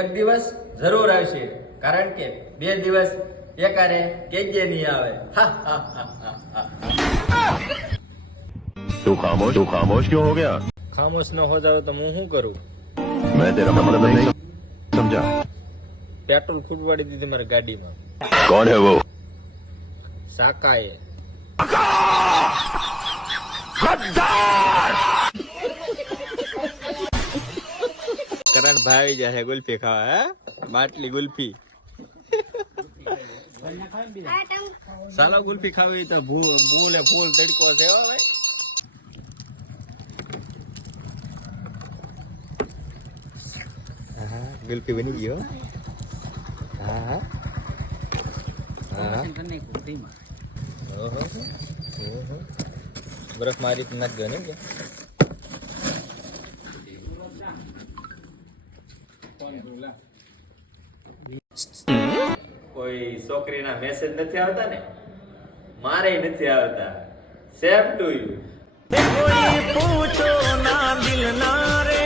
એક દિવસ જરૂર આવશે, કારણ કે 2 દિવસ એકારે કેજે નહીં આવે. तू खामोश क्यों हो गया? ખામોશ ન હો જાવ તો હું શું કરું? मैं तेरा मतलब नहीं समझा. પેટ્રોલ ખૂટવાડી દીધી મારી ગાડીમાં. कौन है वो? સાકાએ. કરણ ભાઈ જાય ગુલ્ફી ખાવા. હે માટલી ગુલ્ફી. સાલો ગુલ્ફી ખાવી તો ભૂલે ફૂલ તડકો છે હો ભાઈ. હા ગુલ્ફી બની ગયો. હા બરફ મારી નથી ગયો ને. કોઈ છોકરીના મેસેજ નથી આવતા ને? મારે નથી આવતા. Safe to you. પૂછો ના દિલ ના રે